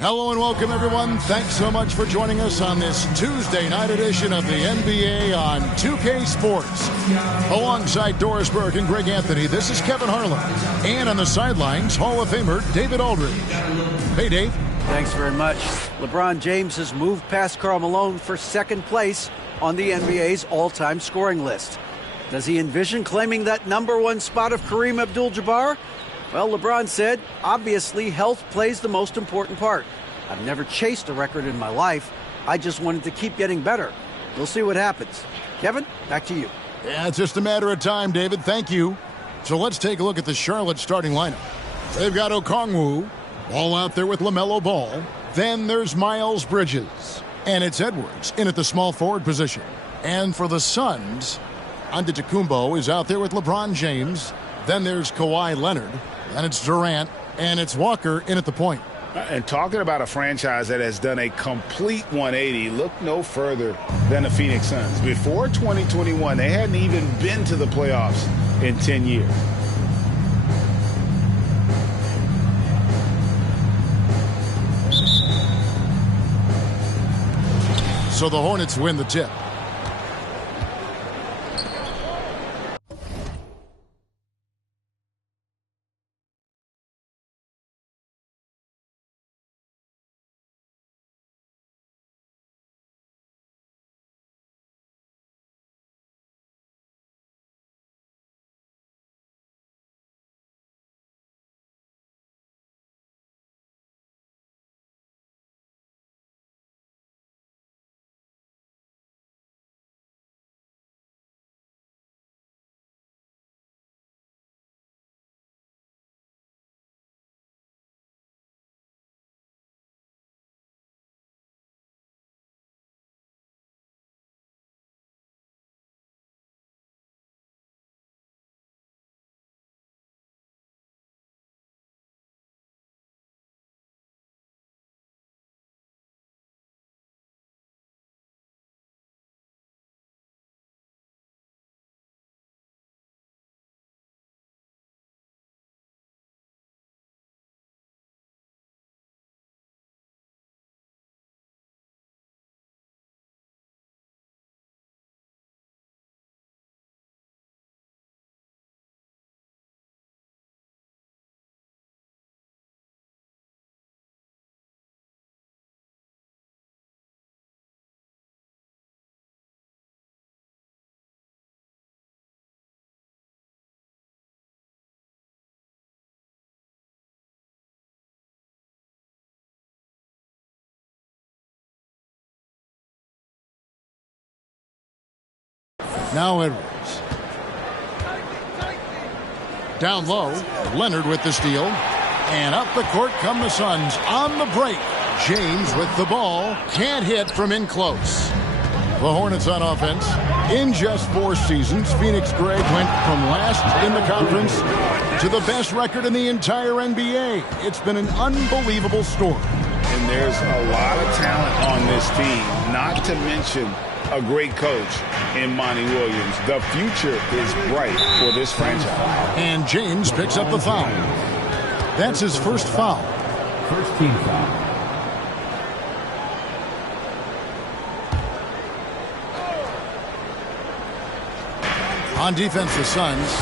Hello and welcome, everyone. Thanks so much for joining us on this Tuesday night edition of the NBA on 2K Sports. Alongside Doris Burke and Greg Anthony, this is Kevin Harlan. And on the sidelines, Hall of Famer David Aldridge. Hey, Dave. Thanks very much. LeBron James has moved past Karl Malone for second place on the NBA's all-time scoring list. Does he envision claiming that #1 spot of Kareem Abdul-Jabbar? Well, LeBron said, obviously, health plays the most important part. I've never chased a record in my life. I just wanted to keep getting better. We'll see what happens. Kevin, back to you. Yeah, it's just a matter of time, David. Thank you. So let's take a look at the Charlotte starting lineup. They've got Okongwu, all out there with LaMelo Ball. Then there's Miles Bridges. And it's Edwards in at the small forward position. And for the Suns, Antetokounmpo is out there with LeBron James. Then there's Kawhi Leonard. And it's Durant, and it's Walker in at the point. And talking about a franchise that has done a complete 180, look no further than the Phoenix Suns. Before 2021, they hadn't even been to the playoffs in 10 years. So the Hornets win the tip. Now Edwards. Down low, Leonard with the steal. And up the court come the Suns on the break. James with the ball. Can't hit from in close. The Hornets on offense. In just 4 seasons, Phoenix Greg went from last in the conference to the best record in the entire NBA. It's been an unbelievable story. And there's a lot of talent on this team, not to mention a great coach in Monty Williams. The future is bright for this franchise. And James picks up the foul. That's his first foul. First team foul. On defense, the Suns.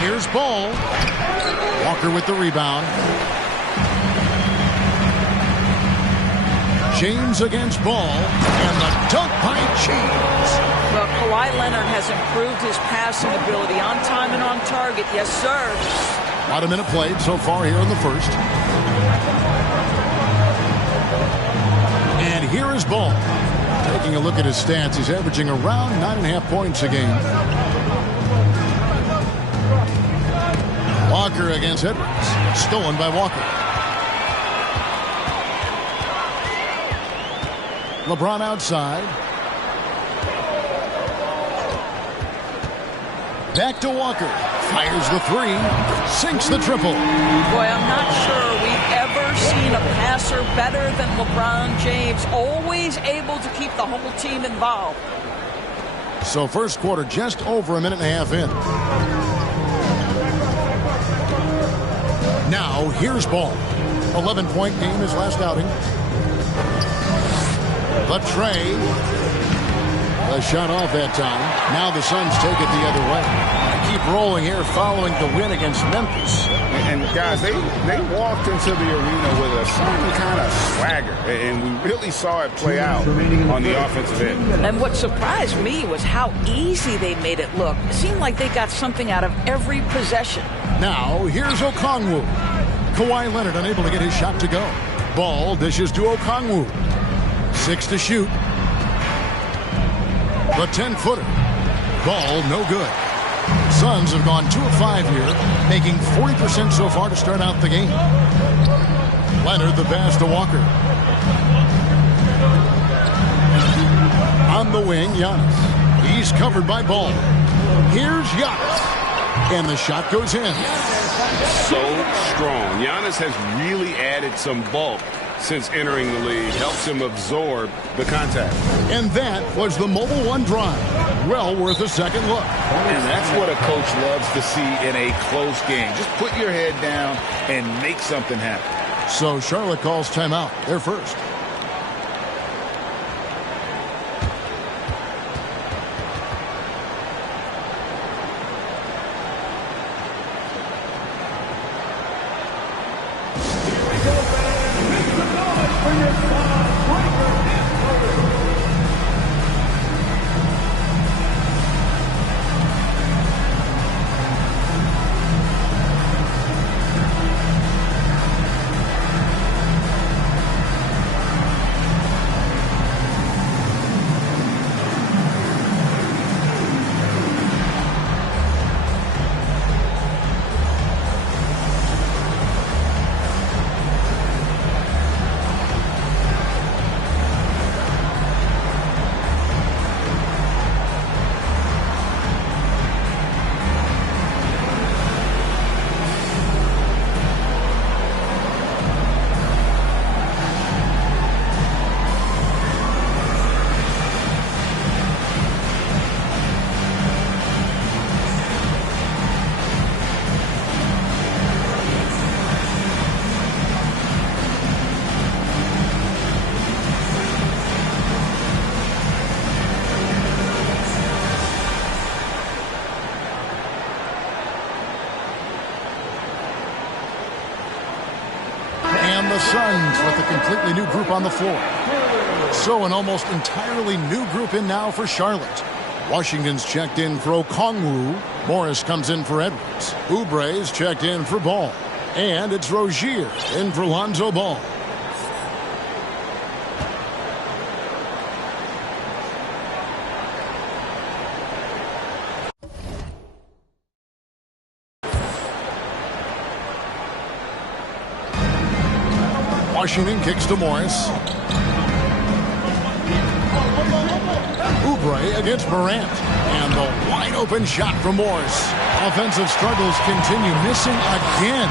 Here's Ball. Walker with the rebound. James against Ball, and the dunk by James. Well, Kawhi Leonard has improved his passing ability on time and on target. Yes, sir. About a minute played so far here in the first. And here is Ball. Taking a look at his stats, he's averaging around 9.5 points a game. Walker against Edwards. Stolen by Walker. LeBron outside. Back to Walker. Fires the 3. Sinks the triple. Boy, I'm not sure we've ever seen a passer better than LeBron James. Always able to keep the whole team involved. So first quarter just over a minute and a half in. Now here's Ball. 11-point game his last outing. The tray. A shot off that time. Now the Suns take it the other way. Keep rolling here following the win against Memphis. And guys, they walked into the arena with a certain kind of swagger, and we really saw it play out on the offensive end. And what surprised me was how easy they made it look. It seemed like they got something out of every possession. Now, here's Okongwu. Kawhi Leonard unable to get his shot to go. Ball dishes to Okongwu. 6 to shoot. The 10-footer. Ball no good. Suns have gone 2 of 5 here, making 40% so far to start out the game. Leonard the pass to Walker. On the wing, Giannis. He's covered by Ball. Here's Giannis. And the shot goes in. So strong. Giannis has really added some bulk since entering the league. Helps him absorb the contact. And that was the Mobile One drive. Well worth a second look. And that's what a coach loves to see in a close game. Just put your head down and make something happen. So Charlotte calls timeout. They're first. Suns with a completely new group on the floor. So an almost entirely new group in now for Charlotte. Washington's checked in for Okongwu. Morris comes in for Edwards. Oubre's checked in for Ball. And it's Rozier in for Lonzo Ball. Washington kicks to Morris. Oubre against Morant. And the wide open shot from Morris. Offensive struggles continue, missing again.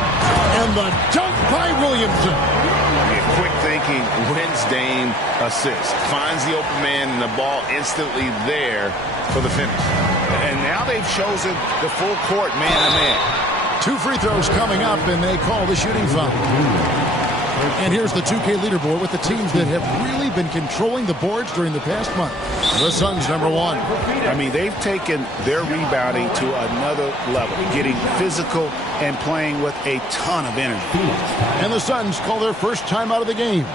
And the dunk by Williamson. Yeah, quick thinking, wins Dame assist. Finds the open man and the ball instantly there for the finish. And now they've chosen the full court man-to-man. 2 free throws coming up, and they call the shooting foul. And here's the 2K leaderboard with the teams that have really been controlling the boards during the past month. The Suns, number 1. I mean, they've taken their rebounding to another level, getting physical and playing with a ton of energy. And the Suns call their first time out of the game.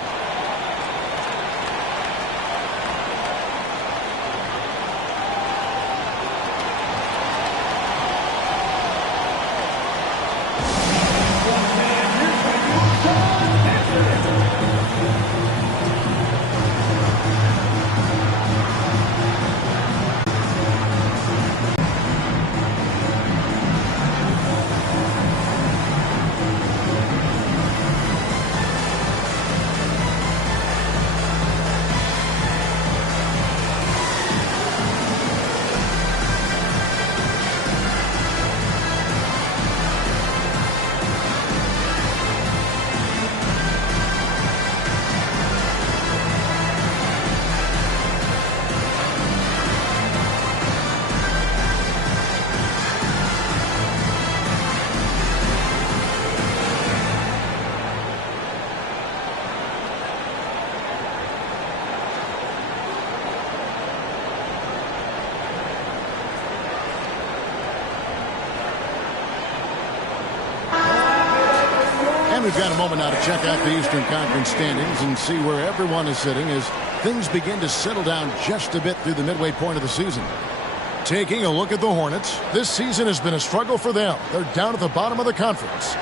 And we've got a moment now to check out the Eastern Conference standings and see where everyone is sitting as things begin to settle down just a bit through the midway point of the season. Taking a look at the Hornets, this season has been a struggle for them. They're down at the bottom of the conference.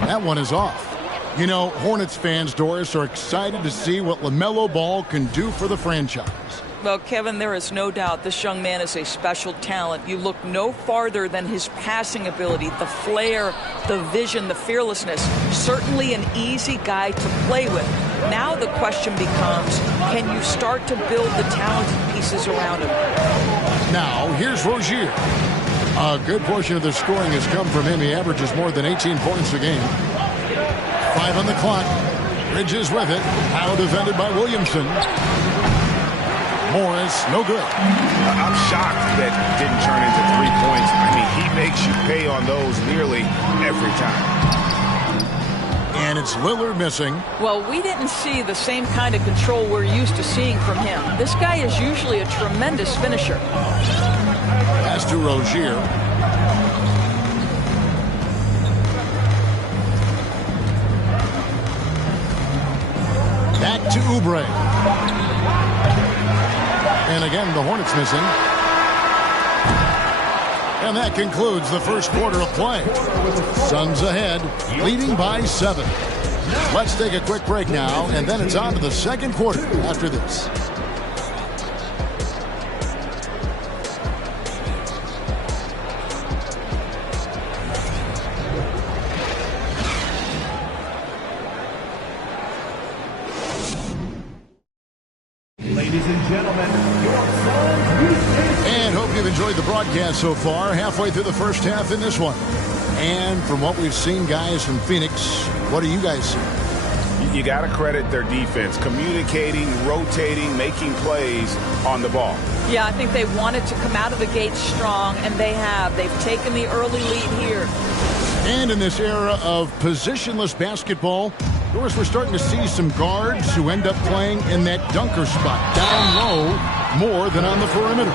That one is off. You know, Hornets fans, Doris, are excited to see what LaMelo Ball can do for the franchise. Well, Kevin, there is no doubt this young man is a special talent. You look no farther than his passing ability, the flair, the vision, the fearlessness. Certainly an easy guy to play with. Now the question becomes, can you start to build the talented pieces around him? Now, here's Rozier. A good portion of the scoring has come from him. He averages more than 18 points a game. 5 on the clock. Bridges with it. Now defended by Williamson. Morris, no good. I'm shocked that didn't turn into 3 points. I mean, he makes you pay on those nearly every time. And it's Lillard missing. Well, we didn't see the same kind of control we're used to seeing from him. This guy is usually a tremendous finisher. Pass to Rozier. Back to Oubre. And again, the Hornets missing. And that concludes the first quarter of play. Suns ahead, leading by 7. Let's take a quick break now, and then it's on to the second quarter after this. Ladies and gentlemen, your Suns. And hope you've enjoyed the broadcast so far. Halfway through the first half in this one. And from what we've seen, guys, from Phoenix, what do you guys see? You got to credit their defense, communicating, rotating, making plays on the ball. Yeah, I think they wanted to come out of the gate strong, and they have. They've taken the early lead here. And in this era of positionless basketball, of course, we're starting to see some guards who end up playing in that dunker spot, down low, more than on the perimeter.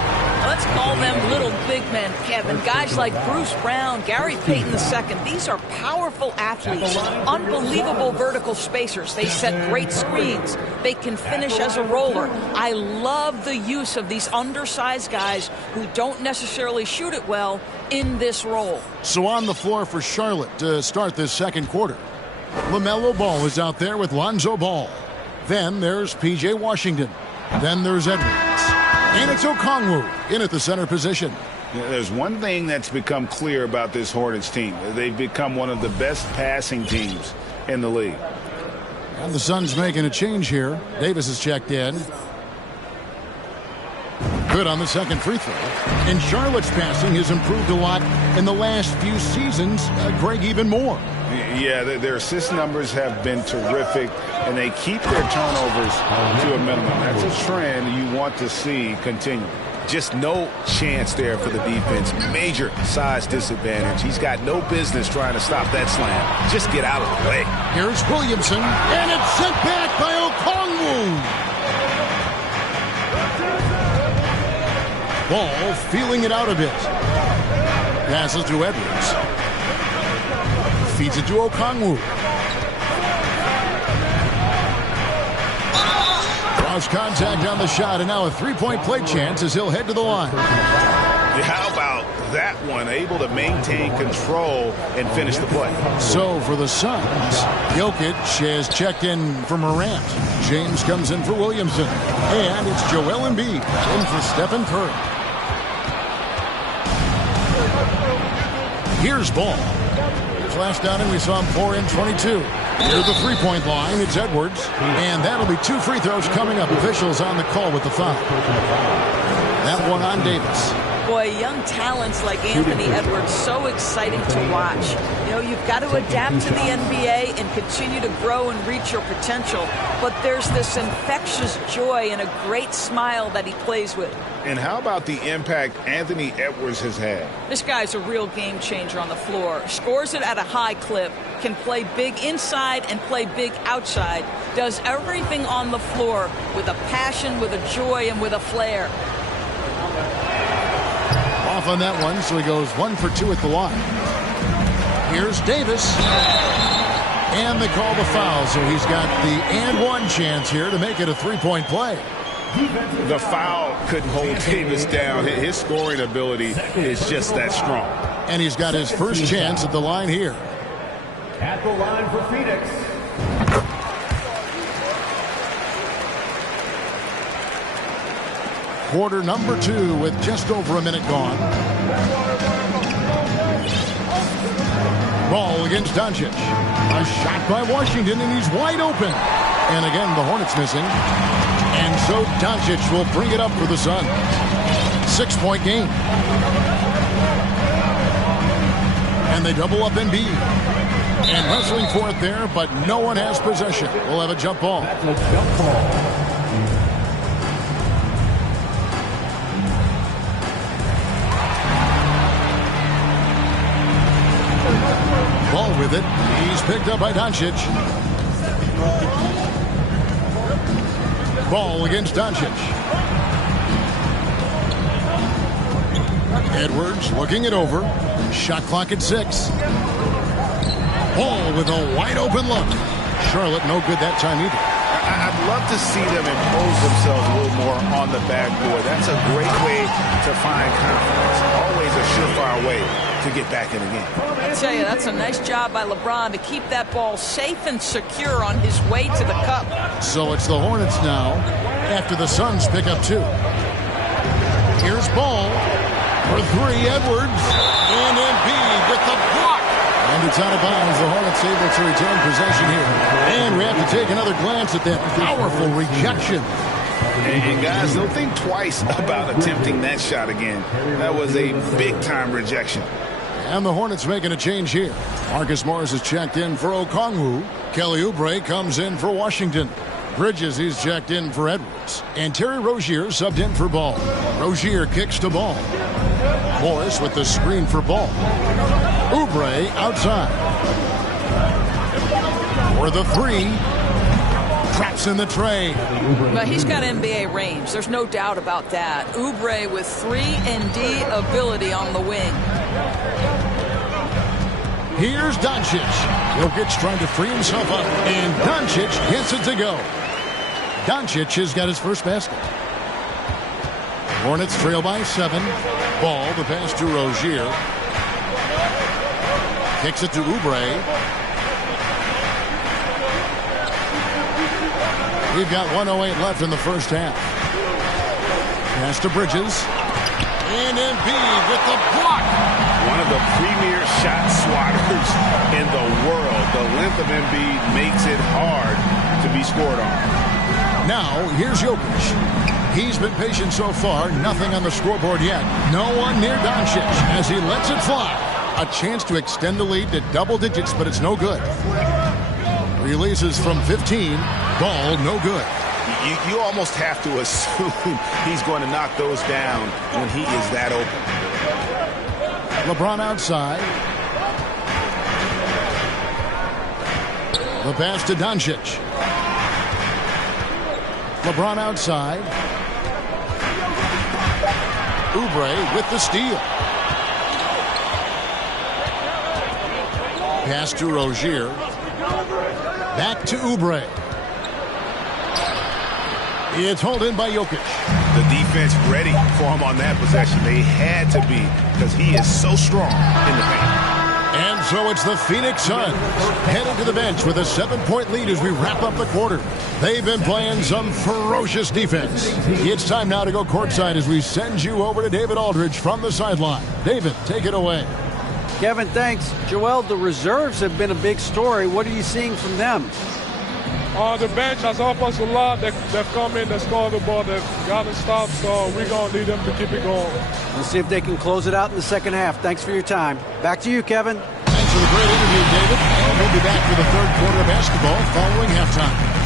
Let's call them little big men, Kevin. Guys like Bruce Brown, Gary Payton II. These are powerful athletes, unbelievable vertical spacers. They set great screens. They can finish as a roller. I love the use of these undersized guys who don't necessarily shoot it well in this role. So on the floor for Charlotte to start this second quarter. LaMelo Ball is out there with Lonzo Ball. Then there's P.J. Washington. Then there's Edwards. And it's Okongwu in at the center position. There's one thing that's become clear about this Hornets team. They've become one of the best passing teams in the league. And the Suns making a change here. Davis is checked in. Good on the second free throw. And Charlotte's passing has improved a lot in the last few seasons. Greg, even more. Yeah, their assist numbers have been terrific, and they keep their turnovers to a minimum. That's a trend you want to see continue. Just no chance there for the defense. Major size disadvantage. He's got no business trying to stop that slam. Just get out of the way. Here's Williamson, and it's sent back by Okongwu. Ball feeling it out a bit. Passes to Edwards. Feeds it to Okongwu. Cross contact on the shot, and now a three-point play chance as he'll head to the line. How about that one? Able to maintain control and finish the play. So for the Suns, Jokic has checked in for Morant. James comes in for Williamson. And it's Joel Embiid in for Stephen Curry. Here's Ball. Last outing we saw him 4 in 22. Near the three-point line, it's Edwards. And that'll be 2 free throws coming up. Officials on the call with the foul. That one on Davis. Boy, young talents like Anthony Edwards, so exciting to watch. You know, you've got to adapt to the NBA and continue to grow and reach your potential. But there's this infectious joy and a great smile that he plays with. And how about the impact Anthony Edwards has had? This guy's a real game changer on the floor. Scores it at a high clip, can play big inside and play big outside. Does everything on the floor with a passion, with a joy, and with a flair. Off on that one, so he goes 1 for 2 at the line. Here's Davis. And they call the foul, so he's got the and one chance here to make it a three-point play. The foul couldn't hold Davis down. His scoring ability is just that strong. And he's got his first chance at the line here. At the line for Phoenix. Quarter number 2 with just over a minute gone. Ball against Doncic. A shot by Washington, and he's wide open. And again, the Hornets missing. And so Doncic will bring it up for the Suns. 6-point game. And they double up Embiid. And wrestling for it there, but no one has possession. We'll have a jump ball. That's a jump ball. Ball with it. He's picked up by Doncic. Ball against Doncic. Edwards looking it over. Shot clock at 6. Ball with a wide open look. Charlotte no good that time either. I'd love to see them impose themselves a little more on the backboard. That's a great way to find confidence. Always a surefire way to get back in the game. I tell you, that's a nice job by LeBron to keep that ball safe and secure on his way to the cup. So it's the Hornets now after the Suns pick up 2. Here's Ball for 3. Edwards and Embiid with the block. And it's out of bounds. The Hornets able to retain possession here. And we have to take another glance at that powerful rejection. And guys, don't think twice about attempting that shot again. That was a big-time rejection. And the Hornets making a change here. Marcus Morris is checked in for Okongwu. Kelly Oubre comes in for Washington. Bridges, he's checked in for Edwards. And Terry Rozier subbed in for Ball. Rozier kicks to Ball. Morris with the screen for Ball. Oubre outside. For the 3. Traps in the tray. But he's got NBA range. There's no doubt about that. Oubre with 3 and D ability on the wing. Here's Doncic. Jokic trying to free himself up. And Doncic gets it to go. Doncic has got his first basket. Hornets trail by 7. Ball, the pass to Rozier. Kicks it to Oubre. We've got 1:08 left in the first half. Pass to Bridges. And Embiid with the block. One of the premier shot swatters in the world. The length of Embiid makes it hard to be scored on. Now, here's Jokic. He's been patient so far. Nothing on the scoreboard yet. No one near Doncic as he lets it fly. A chance to extend the lead to double digits, but it's no good. Releases from 15. Ball no good. You almost have to assume he's going to knock those down when he is that open. LeBron outside. The pass to Doncic. LeBron outside. Oubre with the steal. Pass to Rozier. Back to Oubre. It's held in by Jokic. The defense ready for him on that possession. They had to be because he is so strong in the paint. And so it's the Phoenix Suns heading to the bench with a 7-point lead as we wrap up the quarter. They've been playing some ferocious defense. It's time now to go courtside as we send you over to David Aldridge from the sideline. David, take it away. Kevin, thanks. Joel, the reserves have been a big story. What are you seeing from them? The bench has helped us a lot. They've come in, they scored the ball, they've gotten stopped, so we're going to need them to keep it going. We'll see if they can close it out in the second half. Thanks for your time. Back to you, Kevin. Thanks for the great interview, David. And we'll be back for the third quarter of basketball following halftime.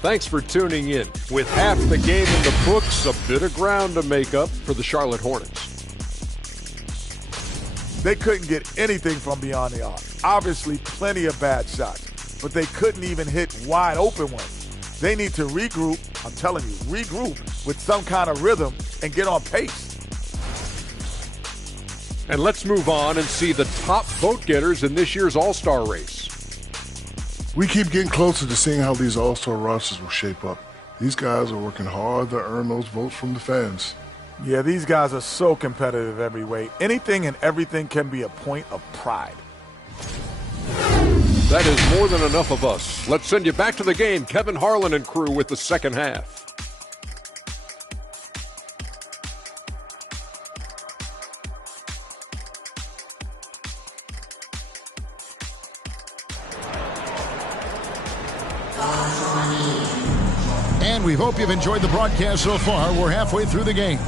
Thanks for tuning in. With half the game in the books, a bit of ground to make up for the Charlotte Hornets. They couldn't get anything from beyond the arc. Obviously, plenty of bad shots, but they couldn't even hit wide open ones. They need to regroup, I'm telling you, regroup with some kind of rhythm and get on pace. And let's move on and see the top vote getters in this year's All-Star race. We keep getting closer to seeing how these All-Star rosters will shape up. These guys are working hard to earn those votes from the fans. Yeah, these guys are so competitive every way. Anything and everything can be a point of pride. That is more than enough of us. Let's send you back to the game. Kevin Harlan and crew with the second half. And we hope you've enjoyed the broadcast so far. We're halfway through the game.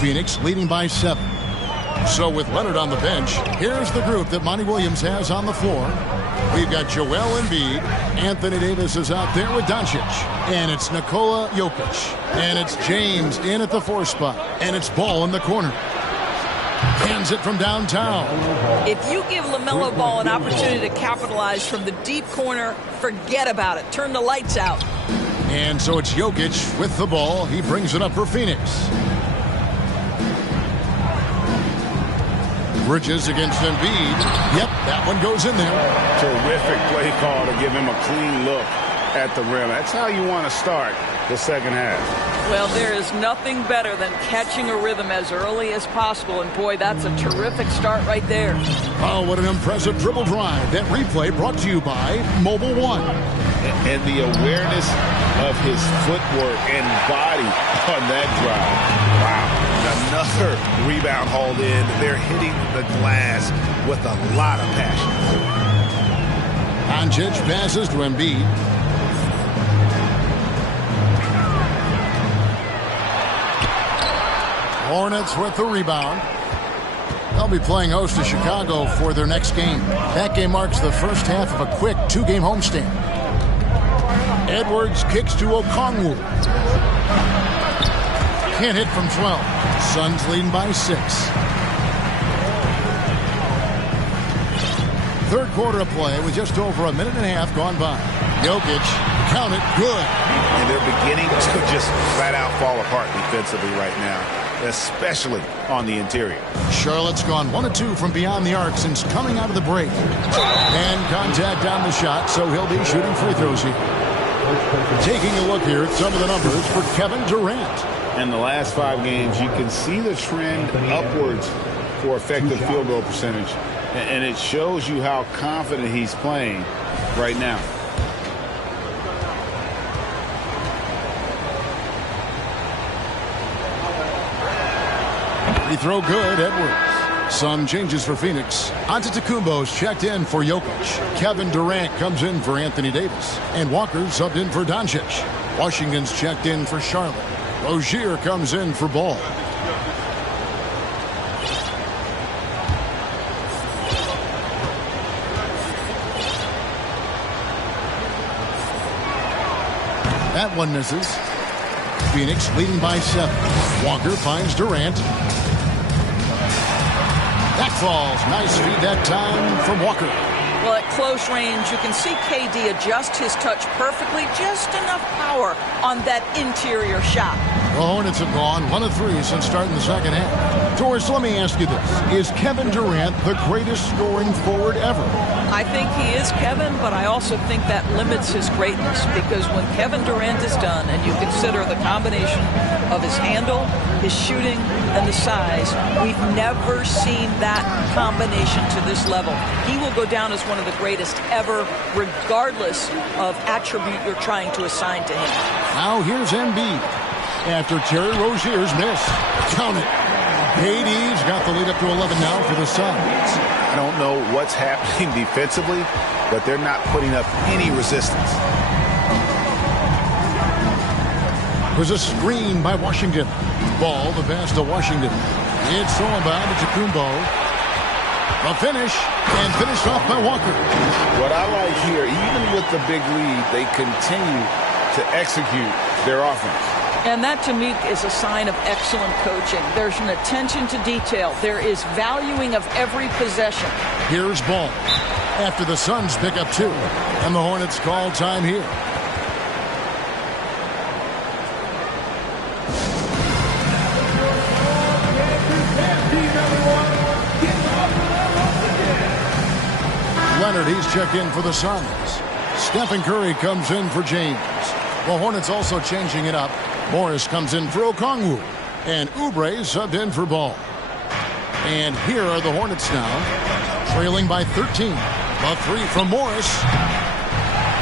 Phoenix leading by 7. So with Leonard on the bench, here's the group that Monty Williams has on the floor. We've got Joel Embiid. Anthony Davis is out there with Doncic. And it's Nikola Jokic. And it's James in at the 4 spot. And it's Ball in the corner. Hands it from downtown. If you give LaMelo Ball an opportunity to capitalize from the deep corner, forget about it. Turn the lights out. And so it's Jokic with the ball. He brings it up for Phoenix. Bridges against Embiid. Yep, that one goes in there. Terrific play call to give him a clean look at the rim. That's how you want to start the second half. Well, there is nothing better than catching a rhythm as early as possible. And, boy, that's a terrific start right there. Oh, what an impressive dribble drive. That replay brought to you by Mobile One. And the awareness of his footwork and body on that drive. Wow. Another rebound hauled in. They're hitting the glass with a lot of passion. Doncic passes to Embiid. Hornets with the rebound. They'll be playing host to Chicago for their next game. That game marks the first half of a quick 2-game homestand. Edwards kicks to Okongwu. Can't hit from 12. Suns leading by 6. Third quarter of play with just over a minute and a half gone by. Jokic, count it, good. And they're beginning to just flat out fall apart defensively right now, especially on the interior. Charlotte's gone 1 of 2 from beyond the arc since coming out of the break. And contact on the shot, so he'll be shooting free throws here. Taking a look here at some of the numbers for Kevin Durant. In the last 5 games, you can see the trend upwards for effective field goal percentage. And it shows you how confident he's playing right now. Free throw good, Edwards. Some changes for Phoenix. Antetokounmpo's checked in for Jokic. Kevin Durant comes in for Anthony Davis. And Walker subbed in for Doncic. Washington's checked in for Charlotte. Rozier comes in for Ball. That one misses. Phoenix leading by 7. Walker finds Durant. That falls. Nice feed that time from Walker. Well, at close range, you can see KD adjust his touch perfectly. Just enough power on that interior shot. The Hornets have gone 1 of 3 since starting the second half. Doris, let me ask you this. Is Kevin Durant the greatest scoring forward ever? I think he is, Kevin, but I also think that limits his greatness because when Kevin Durant is done and you consider the combination of his handle, his shooting, and the size, we've never seen that combination to this level. He will go down as one of the greatest ever, regardless of attribute you're trying to assign to him. Now here's Embiid. After Terry Rozier's miss. Count it. KD's got the lead up to 11 now for the Suns. I don't know what's happening defensively, but they're not putting up any resistance. There's a screen by Washington. Ball, the pass to Washington. It's all about Antetokounmpo. A finish, and finished off by Walker. What I like here, even with the big lead, they continue to execute their offense. And that, to me, is a sign of excellent coaching. There's an attention to detail. There is valuing of every possession. Here's Ball. After the Suns pick up 2. And the Hornets call time here. Leonard, he's checked in for the Suns. Stephen Curry comes in for James. The Hornets also changing it up. Morris comes in for Okongwu. And Oubre subbed in for Ball. And here are the Hornets now, trailing by 13. A 3 from Morris.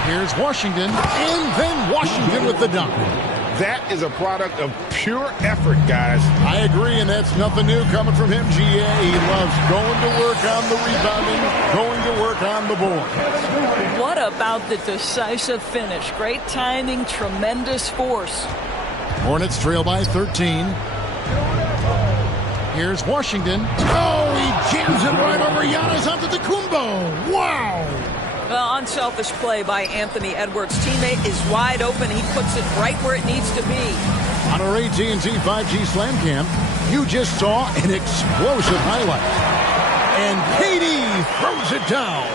Here's Washington. And then Washington with the dunk. That is a product of pure effort, guys. I agree, and that's nothing new coming from him, GA. He loves going to work on the rebounding, going to work on the board. What about the decisive finish? Great timing, tremendous force. Hornets trail by 13. Here's Washington. Oh, he jams it right over Giannis Antetokounmpo. Wow. Well, unselfish play by Anthony Edwards. Teammate is wide open. He puts it right where it needs to be. On our AT&T 5G Slam Cam, you just saw an explosive highlight. And KD throws it down.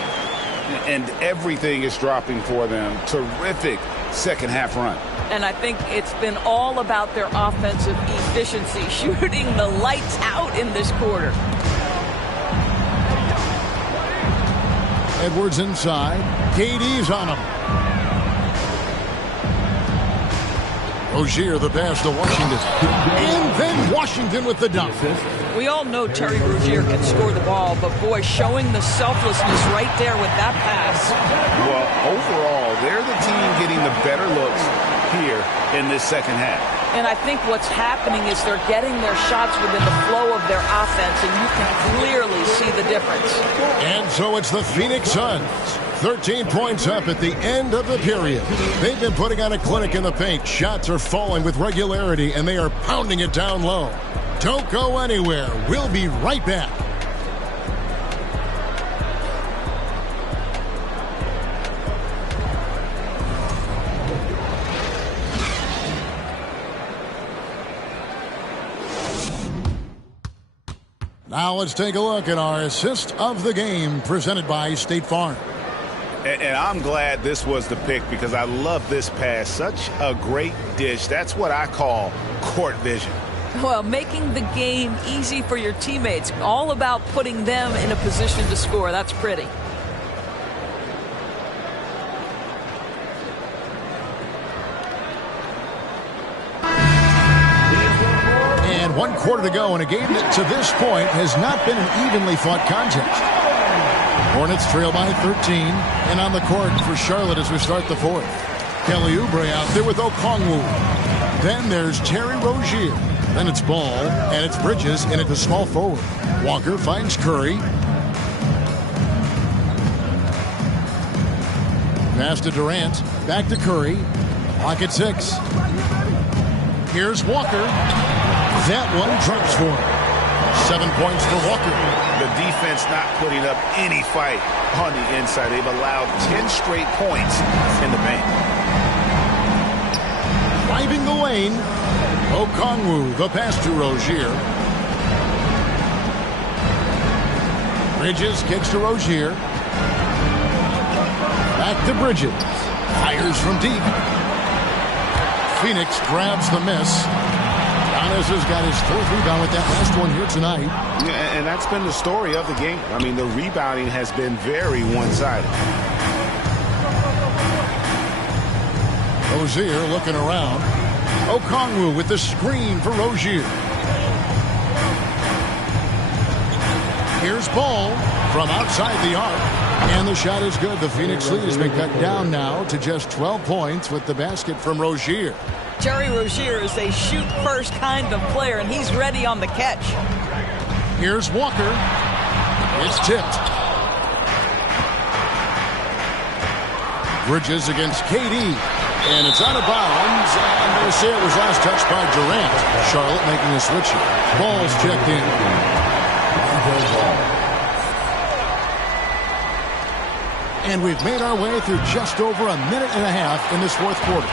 And everything is dropping for them. Terrific second half run. And I think it's been all about their offensive efficiency, shooting the lights out in this quarter. Edwards inside. KD's on him. Rozier the pass to Washington. And then Washington with the dunk. We all know Terry Rozier can score the ball, but boy, showing the selflessness right there with that pass. Well, overall, they're the team getting the better looks here in this second half. And I think what's happening is they're getting their shots within the flow of their offense, and you can clearly see the difference. And so it's the Phoenix Suns. 13 points up at the end of the period. They've been putting on a clinic in the paint. Shots are falling with regularity, and they are pounding it down low. Don't go anywhere. We'll be right back. Now let's take a look at our assist of the game presented by State Farm. And I'm glad this was the pick because I love this pass. Such a great dish. That's what I call court vision. Well, making the game easy for your teammates. All about putting them in a position to score. That's pretty. And 1 quarter to go in a game that to this point has not been an evenly fought contest. Hornets trail by 13, and on the court for Charlotte as we start the fourth. Kelly Oubre out there with Okongwu. Then there's Terry Rozier. Then it's Ball, and it's Bridges in at the small forward. Walker finds Curry. Pass to Durant. Back to Curry. Clock at 6. Here's Walker. That one drops for him. 7 points for Walker. The defense not putting up any fight on the inside. They've allowed 10 straight points in the paint. Driving the lane. Okongwu, the pass to Rozier. Bridges kicks to Rozier. Back to Bridges. Fires from deep. Phoenix grabs the miss. Giannis has got his 4th rebound with that last one here tonight. Yeah, and that's been the story of the game. I mean, the rebounding has been very one-sided. Rozier looking around. Okongwu with the screen for Rozier. Here's Ball from outside the arc. And the shot is good. The Phoenix lead has been cut down now to just 12 points with the basket from Rozier. Terry Rozier is a shoot-first kind of player, and he's ready on the catch. Here's Walker. It's tipped. Bridges against KD. And it's out of bounds. And they say it was last touched by Durant. Charlotte making a switch. Ball's checked in. And we've made our way through just over a minute and a half in this 4th quarter.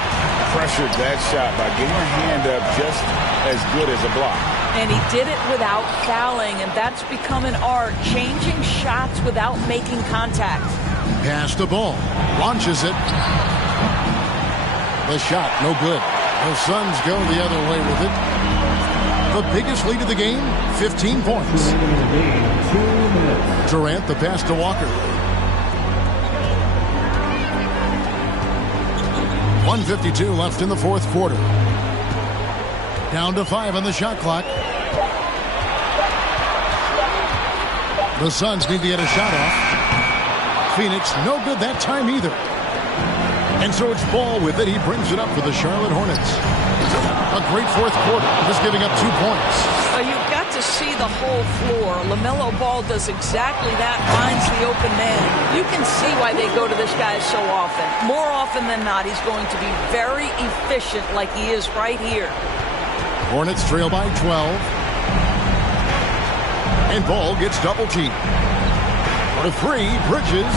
Pressured that shot by getting a hand up just as good as a block. And he did it without fouling, and that's become an art, changing shots without making contact. Pass the ball. Launches it. The shot, no good. The Suns go the other way with it. The biggest lead of the game, 15 points. Durant, the pass to Walker. 1:52 left in the 4th quarter. Down to 5 on the shot clock. The Suns need to get a shot off. Phoenix, no good that time either. And so it's Ball with it. He brings it up for the Charlotte Hornets. A great 4th quarter, just giving up 2 points. You've got to see the whole floor. LaMelo Ball does exactly that, finds the open man. You can see why they go to this guy so often. More often than not, he's going to be very efficient like he is right here. Hornets trail by 12. And ball gets double teamed. For three, Bridges.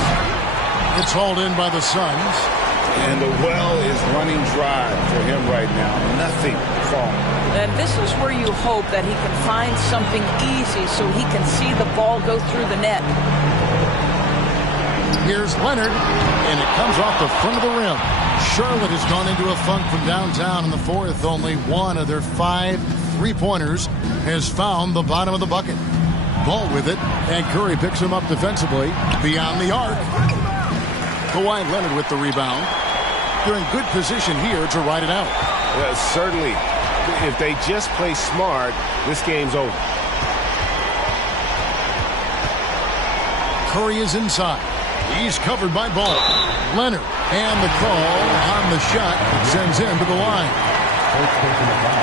It's hauled in by the Suns. And the well is running dry for him right now. Nothing falling. And this is where you hope that he can find something easy so he can see the ball go through the net. Here's Leonard, and it comes off the front of the rim. Charlotte has gone into a funk from downtown in the fourth. Only one of their 5 3-pointers has found the bottom of the bucket. Ball with it, and Curry picks him up defensively beyond the arc. Kawhi Leonard with the rebound. They're in good position here to ride it out. Well, certainly, if they just play smart, this game's over. Curry is inside. He's covered by Ball. Leonard, and the call on the shot sends him to the line.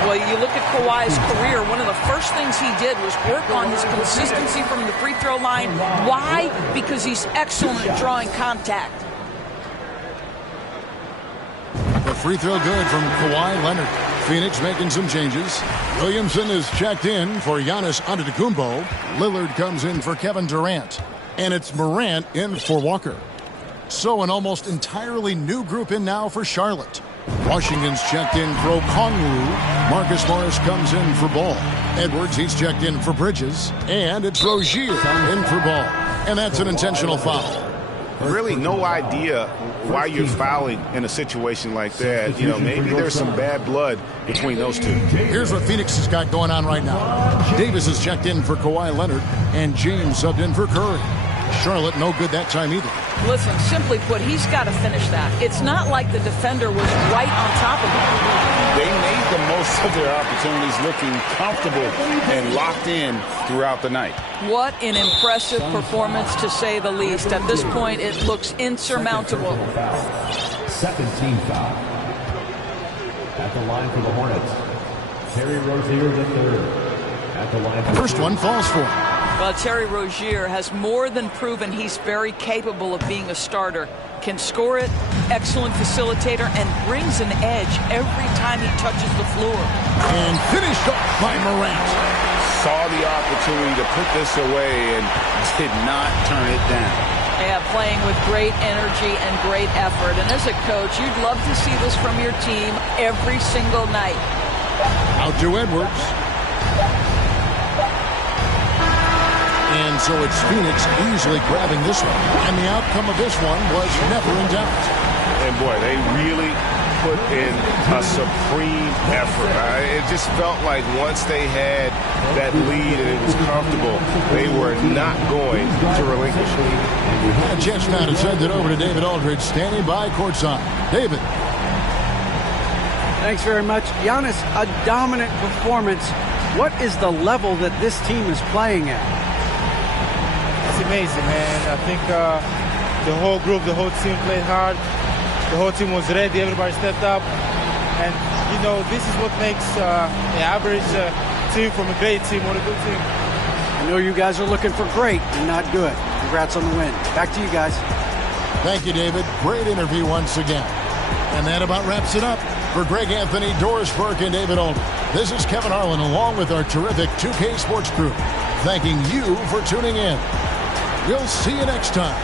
Well, you look at Kawhi's career, one of the first things he did was work on his consistency from the free throw line. Why? Because he's excellent at drawing contact. The free throw good from Kawhi Leonard. Phoenix making some changes. Williamson is checked in for Giannis Antetokounmpo. Lillard comes in for Kevin Durant. And it's Morant in for Walker. So an almost entirely new group in now for Charlotte. Washington's checked in for Okongwu. Marcus Morris comes in for Ball. Edwards, he's checked in for Bridges. And it's Rozier in for Ball. And that's an intentional foul. Really no idea why you're fouling in a situation like that. You know, maybe there's some bad blood between those two. Here's what Phoenix has got going on right now. Davis is checked in for Kawhi Leonard, and James subbed in for Curry. Charlotte no good that time either. Listen, simply put, he's got to finish that. It's not like the defender was right on top of him. They made the most of their opportunities, looking comfortable and locked in throughout the night. What an impressive performance, to say the least. At this point, it looks insurmountable. 17 foul. At the line for the Hornets, Terry Rozier III. At the line for first one falls for him. Well, Terry Rozier has more than proven he's very capable of being a starter. Can score it, excellent facilitator, and brings an edge every time he touches the floor. And finished off by Morant. Saw the opportunity to put this away and did not turn it down. Yeah, playing with great energy and great effort. And as a coach, you'd love to see this from your team every single night. Out to Edwards. And so it's Phoenix easily grabbing this one. And the outcome of this one was never in doubt. And boy, they really put in a supreme effort. It just felt like once they had that lead and it was comfortable, they were not going to relinquish it. A chance now to send it over to David Aldridge, standing by courtside. David. Thanks very much. Giannis, a dominant performance. What is the level that this team is playing at? It's amazing, man. I think the whole group, the whole team played hard. The whole team was ready. Everybody stepped up. And, you know, this is what makes the average team from a great team or a good team. I know you guys are looking for great and not good. Congrats on the win. Back to you guys. Thank you, David. Great interview once again. And that about wraps it up. For Greg Anthony, Doris Burke, and David Aldridge, this is Kevin Harlan along with our terrific 2K Sports crew, thanking you for tuning in. We'll see you next time